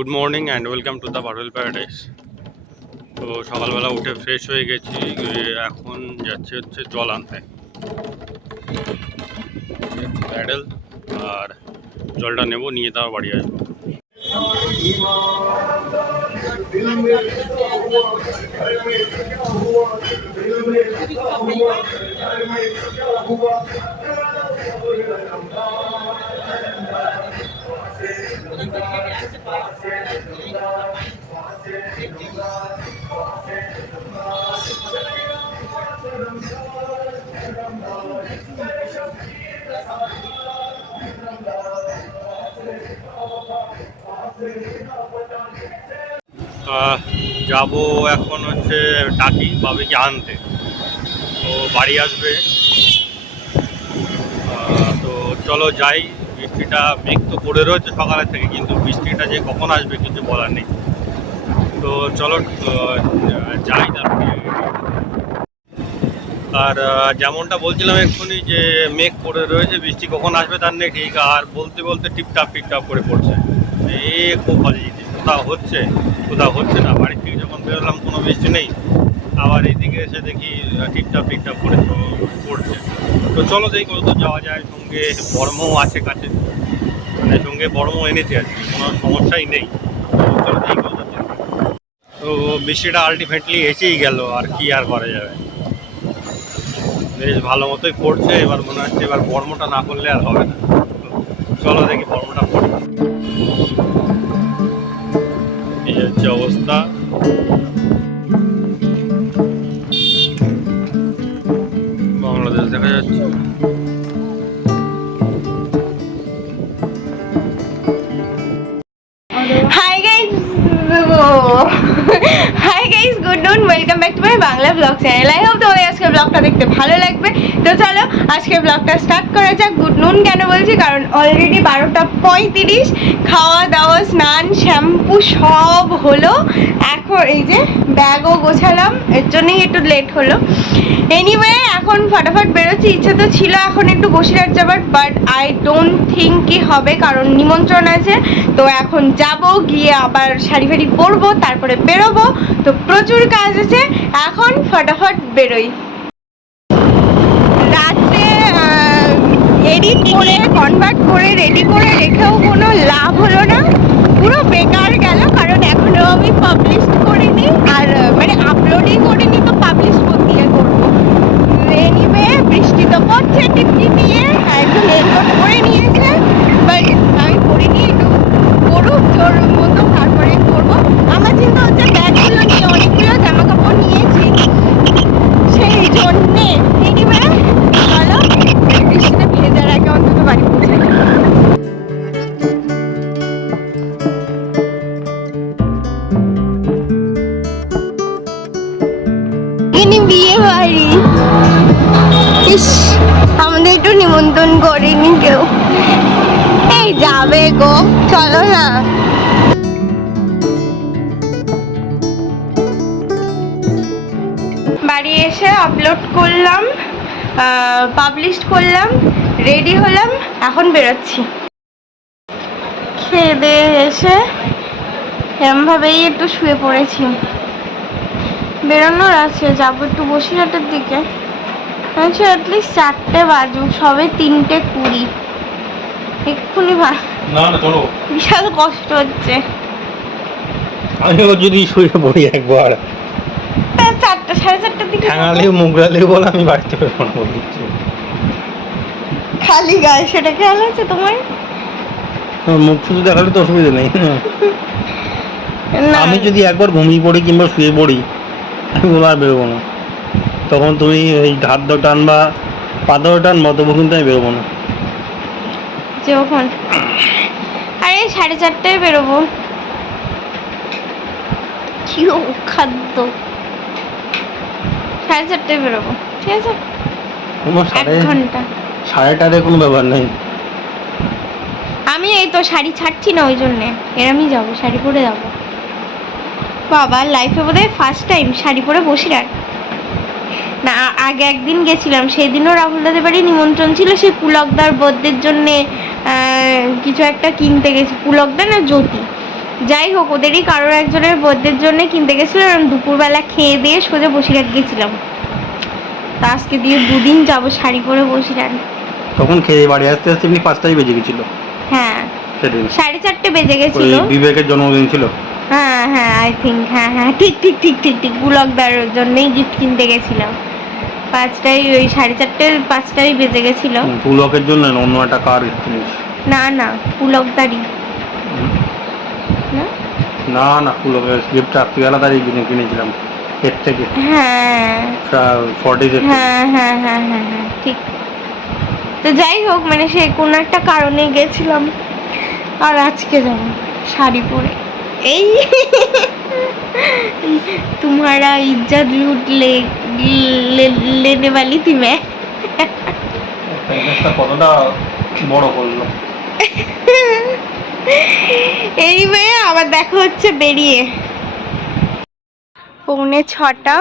Good morning and welcome to the Parul paradise. তো সকালবেলা উঠে ফ্রেশ হয়ে গেছি, এখন যাচ্ছে হচ্ছে জল আনতে প্যাডেল, আর জলটা নেব, নিয়ে তারপর বাড়ি আসবো। যাবো এখন হচ্ছে টাকি বাবিকে আনতে, তো বাড়ি আসবে। তো চলো যাই। বৃষ্টিটা মেঘ তো পড়ে রয়েছে সকালের থেকে, কিন্তু বৃষ্টিটা যে কখন আসবে কিছু বলার নেই। তো চলো যাই তারপরে। আর যেমনটা বলছিলাম এক্ষুনি, যে মেঘ পড়ে রয়েছে, বৃষ্টি কখন আসবে তার নেই ঠিক, আর বলতে বলতে টিপটাপ করে পড়ছে। এই খুব ভালো জিনিস, কোথাও হচ্ছে কোথাও হচ্ছে না। বাড়ি থেকে যখন বেরোলাম কোনো বৃষ্টি নেই, আবার এইদিকে এসে দেখি টিপটাপ করে পড়ছে। তো চলো দেখি কত যাওয়া যায়। সঙ্গে বর্মও আছে কাছে, মানে সঙ্গে বর্মও এনেছি আর কি, কোনো সমস্যাই নেই। চলো দেখি কত। তো বৃষ্টিটা আলটিমেটলি এসেই গেল, আর কি আর করা যাবে। বেশ ভালো মতোই পড়ছে, এবার মনে হচ্ছে এবার বর্মটা না করলে আর হবে না। চলো দেখি বর্মটা পড়ে। এই হচ্ছে অবস্থা। বাংলাদেশ দেখা যাচ্ছে। হাই গাইস, গুড নুন, welcome back to my Bangla blog channel. I hope তোমাদের আজকের ব্লগটা দেখতে ভালো লাগবে। তো চলো আজকের ব্লগটা স্টার্ট করা যাক। গুড নুন কেন বলছি, কারণ অলরেডি 12:35, খাওয়া দাওয়া, স্নান, শ্যাম্পু সব হলো। এখন এই যে ব্যাগও গোছালাম, এর জন্যই একটু লেট হলো। এনিওয়ে এখন ফটাফট বেরোচ্ছি। ইচ্ছা তো ছিল এখন একটু বসিরহাট যাবার, বাট আই ডোন্ট থিঙ্ক কি হবে, কারণ নিমন্ত্রণ আছে। তো এখন যাব, গিয়ে আবার শাড়ি ফাড়ি পরবো, তারপরে বেরোবো। তো প্রচুর কাজ আছে, এখন ফটাফট বেরোই। রাত্রে এডিট করে কনভার্ট করে রেডি করে রেখেও কোনো লাভ হলো না, পুরো বেকার গেল। কারণ এখনো আমি পাবলিশ করিনি, আর মানে আপলোডই করিনি, তো পাবলিশ দিয়ে করবো। এনিওয়ে বৃষ্টি তো পড়ছে টিপটিপিয়ে, একটু রেনকোট করে নিয়েছে, বাট আমি পরিনি। একটু করুক জোর মতো, তারপরে করবো। আমার চিন্তা হচ্ছে ব্যাগগুলো নিয়ে অনেকগুলো জামা কাপড় নিয়েছি, সেই জন্যে। এনিওয়ে চলো বৃষ্টিতে ভেজার আগে অন্তত বাড়ি পৌঁছে। বিয়ে বাড়ি, আমাদের একটু নিমন্ত্রণ করেনি কেউ। এই যাবে গো, চলো না। বাড়ি এসে আপলোড করলাম, পাবলিশ করলাম, রেডি হলাম, এখন বেরোচ্ছি। খেয়ে দিয়ে এসে এরমভাবেই একটু শুয়ে পড়েছি। বেরোনোর আছে, যাবো একটু বসিরহাটের দিকে। আচ্ছা অ্যাটলিস্ট 4টে বাজুক, সবে 3:20। এক্ষুনি বিশাল কষ্ট হচ্ছে। আমিও যদি শুয়ে পড়ি একবার, 4টা 4:30 দিকে ঠ্যাঙালেও মুগড়ালেও বলে আমি বাড়িতে বেরোবো না বলছি। খালি গায়ে সেটা খেয়াল আছে তোমার? মুখ শুধু দেখালে তো অসুবিধা নেই। আমি যদি একবার ঘুমিয়ে পড়ি কিংবা শুয়ে পড়ি, আমি বলো আর বেরোবো না। তখন তুমি এই হাত ধরে টানবা, পা ধরে টানবা, তবু কিন্তু আমি বেরোবো না। যখন আরে 4:30টায় বেরোবো। কি খাদ্য, 4:30টায় বেরোবো, ঠিক আছে? 1 ঘন্টা 4:30 কোনো ব্যাপার নেই। আমি এই তো শাড়ি ছাড়ছি না, ওই জন্যে এরমই যাবো, শাড়ি পরে যাবো। বাবা লাইফে বোধহয় ফার্স্ট টাইম শাড়ি পরে বসিরহাট। না, আগে একদিন গেছিলাম, সেই দিনও রাহুল দাদের বাড়ি নিমন্ত্রণ ছিল। সেই পুলকদার বার্থডের জন্যে কিছু একটা কিনতে গেছি, পুলকদা না জ্যোতি, যাই হোক, ওদেরই কারোর একজনের বার্থডের জন্য কিনতে গেছিলাম। আমি দুপুরবেলা খেয়ে দিয়ে সোজা বসিরহাট গেছিলাম। তা আজকে দিয়ে 2 দিন যাবো শাড়ি পরে বসিরহাট। তখন খেয়ে বাড়ি আসতে আসতে এমনি 5টাই বেজে গেছিল। হ্যাঁ, সেদিন 4:30 বেজে গেছিল। ওই বিবেকের জন্মদিন ছিল। হ্যাঁ হ্যাঁ, আই থিঙ্ক, হ্যাঁ হ্যাঁ, ঠিক ব্লগদার জন্যই গিফট কিনতে গেছিলাম। 5টায়, ওই 4:30 5টায় বেজে গেছিল। পুলকের জন্য না, অন্য একটা কার জিনিস। না না, ব্লগদারই না। না না, পুলকের গিফট রাত্রিবেলা তারই কিনেছিলাম এর থেকে। হ্যাঁ 40 হ্যাঁ হ্যাঁ হ্যাঁ হ্যাঁ হ্যাঁ, ঠিক। তো যাই হোক, মানে সে কোনো একটা কারণে গেছিলাম। আর আজকে যাবো শাড়ি পরে। এই तुम्हारा इज्जत लूट लेने वाली थी मैं। কতটা বড় করলো। এই মেয়ে আবার দেখা হচ্ছে বেরিয়ে। 6:45।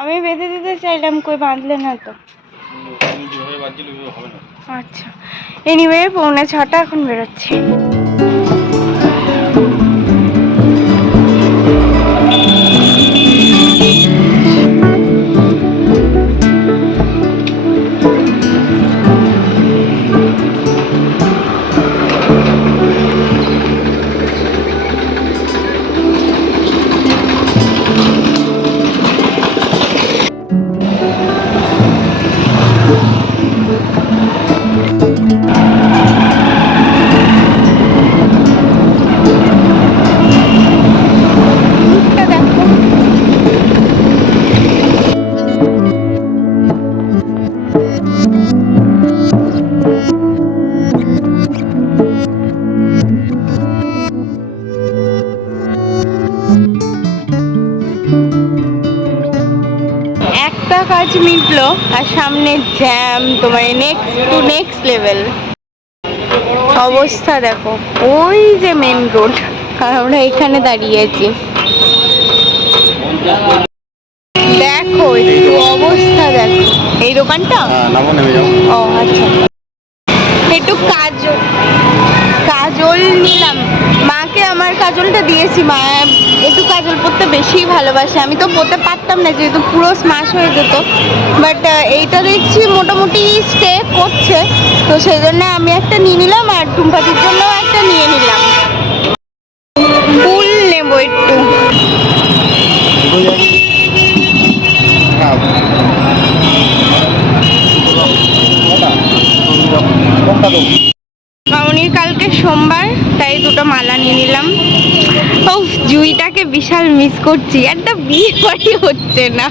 আমি বেঁধে দিতে চাইলাম, কই বাঁধলে না তো। আচ্ছা, এনিওয়ে 6:45 এখন বেরোচ্ছি। কাজ মিটলো আর সামনে জ্যাম, তোমার নেক্সট লেভেল অবস্থা। দেখো ওই যে মেন রোড, আর আমরা এখানে দাঁড়িয়ে আছি। দেখো একটু অবস্থা, দেখো এই দোকানটা। ও আচ্ছা, একটু কাজল নিলাম। মাকে আমার কাজলটা দিয়েছি, মা একটু কাজল পরতে বেশি ভালোবাসে। আমি তো পরতে পারতাম না, যেহেতু পুরো স্মাশ হয়ে যেত। বাট এইটা দেখছি মোটামুটি স্টে করছে, তো সেই জন্য আমি একটা নিয়ে নিলাম, আর টুম্পাটির জন্যও একটা নিয়ে নিলাম। ফুল নেব একটু। মামনির কালকে সোমবার, তাই 2টো মালা নিয়ে নিলাম। ও জুইটাকে বিশাল মিস করছি, একটা বিয়ে বাড়ি হচ্ছে না।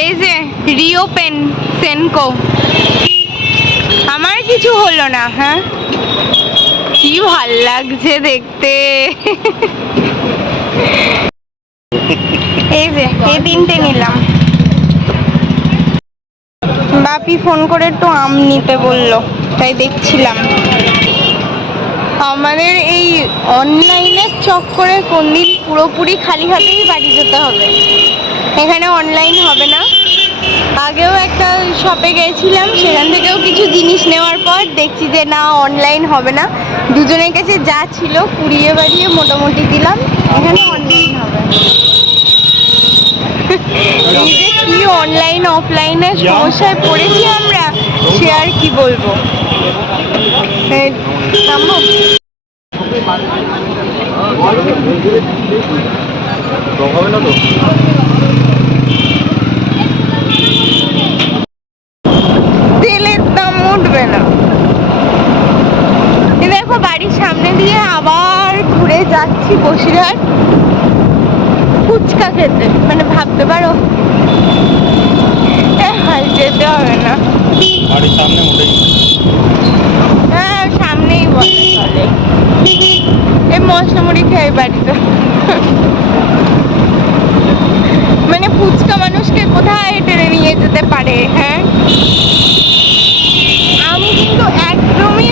এই যে রিওপেন সেনকো, আমার কিছু হলো না। হ্যাঁ, কি ভাল লাগছে দেখতে। এই যে এই 3টে নিলাম। বাপি ফোন করে একটু আম নিতে বললো, তাই দেখছিলাম। আমাদের এই অনলাইনের চক্করে কোনদিন পুরোপুরি খালি হাতেই বাড়ি যেতে হবে। এখানে অনলাইন হবে না। আগেও একটা শপে গেছিলাম, সেখান থেকেও কিছু জিনিস নেওয়ার পর দেখছি যে না, অনলাইন হবে না। দুজনের কাছে যা ছিল কুড়িয়ে বাড়িয়ে মোটামুটি দিলাম, এখানে অনলাইন হবে। এই যে কি অনলাইন অফলাইনের সমস্যায় পড়েছি আমরা, সে আর কি বলবো। তেলের দাম উঠবে না। দেখো বাড়ির সামনে দিয়ে আবার ঘুরে যাচ্ছি বসিরহাট ফুচকা খেতে। মানে ভাবতে পারো, যেতে হবে না। হ্যাঁ, সামনেই বলে চলে। এই মশলা মুড়ি খেয়ে বাড়িতে। মানে ফুচকা মানুষকে কোথায় টেনে নিয়ে যেতে পারে। হ্যাঁ, আমি কিন্তু একদমই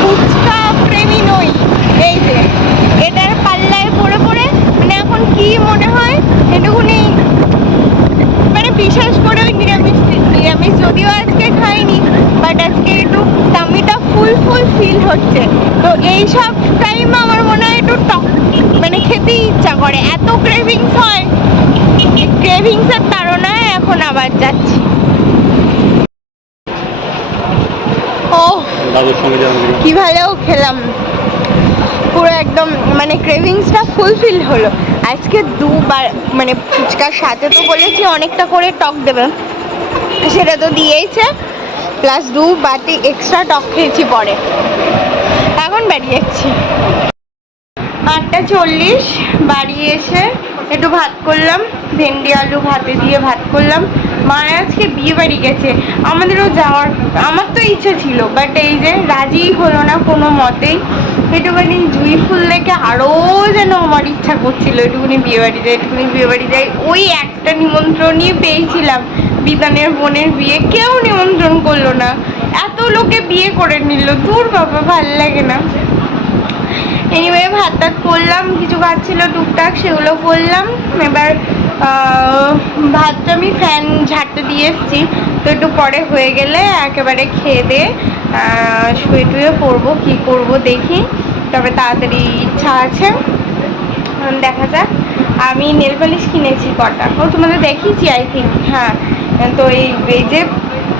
ফুচকা প্রেমী নই। এই যে এটার পাল্লায় পড়ে পড়ে মানে এখন কি মনে হয়, ফুল ফিল হচ্ছে। তো এই সব টাইম আমার মনে হয় একটু টক মানে খেতে ইচ্ছা করে, এত ক্রেভিংস হয়, ক্রেভিংসের তাড়নায় এখন আবার যাচ্ছি। ও দাদুর সঙ্গে যেমন কি ভালো খেলাম, পুরো একদম মানে ক্রেভিংসটা ফুলফিল হলো। আজকে দুবার মানে ফুচকার সাথে তো বলেছি অনেকটা করে টক দেবে, সেটা তো দিয়েইছে, প্লাস 2 বাটি এক্সট্রা টক খেয়েছি পরে। এখন বাড়ি যাচ্ছি 8:40, বাড়ি এসে একটু ভাত করলাম, ভেন্ডি আলু ভাতে দিয়ে ভাত করলাম। মা আজকে বিয়ে বাড়ি গেছে, আমাদেরও যাওয়ার, আমার তো ইচ্ছে ছিল, বাট এই যে রাজিই হলো না কোনো মতেই। একটুখানি জুঁই ফুল দেখে আরও যেন আমার ইচ্ছা করছিল একটুখানি বিয়ে বাড়ি যাই, একটুখানি বিয়ে বাড়ি যাই। ওই একটা নিমন্ত্রণই পেয়েছিলাম, বিতানের বোনের বিয়ে, কেউ নিমন্ত্রণ করলো না, এত লোকে বিয়ে করে নিল, দূর বাবা ভাল লাগে না। এনিওয়ে ভাত টাত করলাম, কিছু কাজ ছিল টুকটাক সেগুলো করলাম। এবার ভাতটা আমি ফ্যান ঝাড়তে দিয়ে এসেছি, তো একটু পরে হয়ে গেলে একেবারে খেয়ে দিয়ে শুয়ে টুয়ে পড়বো, কী করবো দেখি, তবে তাড়াতাড়ি ইচ্ছা আছে, দেখা যাক। আমি নেল পালিশ কিনেছি কটা, ও তোমাদের দেখিয়েছি আই থিঙ্ক, হ্যাঁ। তো এই যে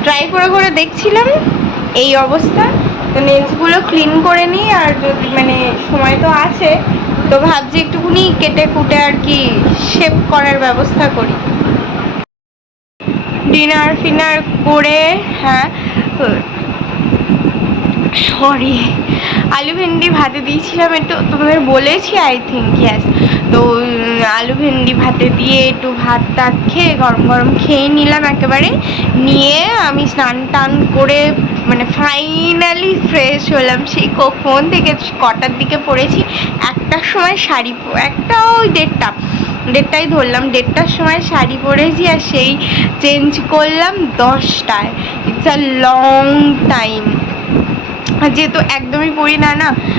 ট্রাই করে করে দেখছিলাম এই অবস্থা, তো নেলসগুলো ক্লিন করে নিই, আর যদি মানে সময় তো আছে, তো ভাবছি একটুখানি কেটে কুটে আর কি শেপ করার ব্যবস্থা করি। ডিনার ফিনার করে, হ্যাঁ সরি, আলু ভেন্ডি ভাতে দিয়েছিলাম একটু, তোমাদের বলেছি আই থিঙ্ক, ইয়াস। তো আলু ভেন্ডি ভাতে দিয়ে একটু ভাত টাত খেয়ে গরম গরম খেয়ে নিলাম একেবারে, নিয়ে আমি স্নান টান করে মানে ফাইনালি ফ্রেশ হলাম। সেই কখন থেকে কটার দিকে পড়েছি, 1টার সময় শাড়ি, একটা ওই 1:30টাই ধরলাম, 1:30টার সময় শাড়ি পরেছি, আর সেই চেঞ্জ করলাম 10টায়। ইটস আ লং টাইম, যেহেতু একদমই পড়ি না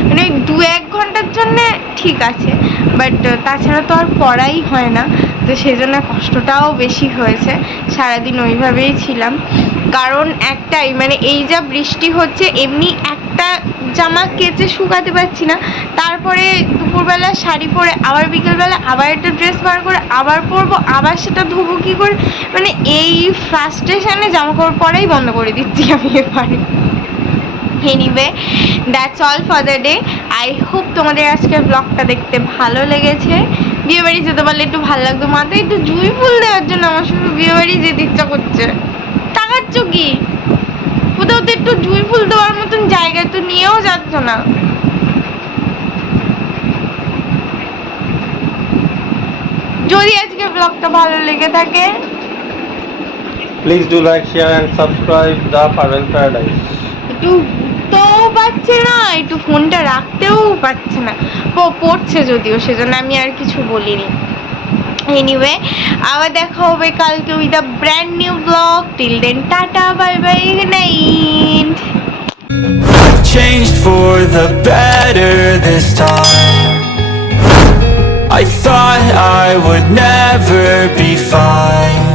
মানে 2-1 ঘন্টার জন্যে ঠিক আছে, বাট তাছাড়া তো আর পড়াই হয় না, তো সেই জন্য কষ্টটাও বেশি হয়েছে। সারাদিন ওইভাবেই ছিলাম, কারণ একটাই মানে এই যা বৃষ্টি হচ্ছে, এমনি একটা জামা কেচে শুকাতে পারছি না, তারপরে দুপুরবেলা শাড়ি পরে আবার বিকেলবেলা আবার একটা ড্রেস বার করে আবার পরবো, আবার সেটা ধোবো কী করে, মানে এই ফ্রাস্ট্রেশনে জামা কাপড় পরাই বন্ধ করে দিচ্ছি আমি এবারে। Anyway that's all for the day. I hope তোমাদের আজকের ব্লগটা দেখতে ভালো লেগেছে। বিয়েবাড়ি যেতে পারলে একটু ভালো লাগতো, মাথায় একটু জুঁই ফুল দেওয়ার জন্য আমার শুধু বিয়েবাড়ি যেতে ইচ্ছা করছে। টাকাচ্ছ কি, কোথাও তো একটু জুঁই ফুল দেওয়ার মতন জায়গায় তো নিয়েও যাচ্ছ না। যদি আজকে ব্লগটা ভালো লেগে থাকে, please do like share and subscribe the পারভেল paradise. একটু উঠতেও পারছে না, একটু ফোনটা রাখতেও পারছে না, পড়ছে যদিও, সেজন্য আমি আর কিছু বলিনি। এনিওয়ে আবার দেখা হবে কালকে with a brand new blog. Till then tata, bye bye, good night. Changed for the better this time. I thought I would never be fine.